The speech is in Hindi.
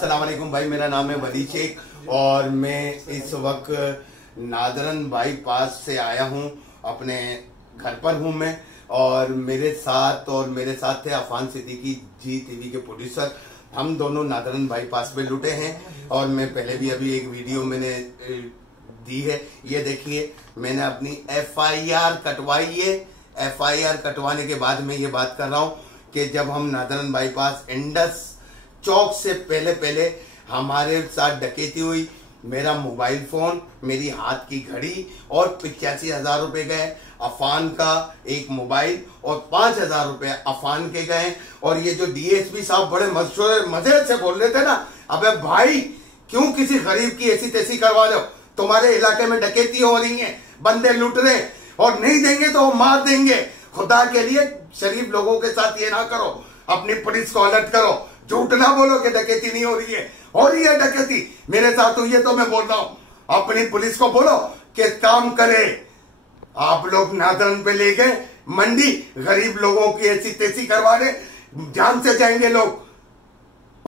अस्सलाम वालेकुम भाई, मेरा नाम है वली शेख और मैं इस वक्त नादरन बाईपास से आया हूं। अपने घर पर हूं मैं और मेरे साथ थे अफान सिद्दीकी जी टीवी के प्रोड्यूसर। हम दोनों नादरन बाईपास पे लुटे हैं और मैं पहले भी अभी एक वीडियो मैंने दी है। ये देखिए, मैंने अपनी FIR कटवाई है। FIR कटवाने के बाद मैं ये बात कर रहा हूँ कि जब हम नादरन बाईपास इंडस चौक से पहले हमारे साथ डकैती हुई, मेरा मोबाइल फोन, मेरी हाथ की घड़ी और 85,000 रुपए गए। अफान का एक मोबाइल और 5,000 रुपए अफान के गए। और ये जो DSP साहब बड़े मजे से बोल रहे थे ना, अबे भाई क्यों किसी गरीब की ऐसी तैसी करवा दो, तुम्हारे इलाके में डकैती हो रही है, बंदे लूट रहे और नहीं देंगे तो वो मार देंगे। खुदा के लिए शरीफ लोगों के साथ ये ना करो, अपनी पुलिस को अलर्ट करो, झूठ ना बोलो कि डकैती नहीं हो रही है। हो रही है डकैती, मेरे साथ हुई है तो मैं बोल रहा हूं। अपनी पुलिस को बोलो कि काम करे। आप लोग नादरन पे ले गए मंडी, गरीब लोगों की ऐसी तैसी करवा रहे, जान से जाएंगे लोग।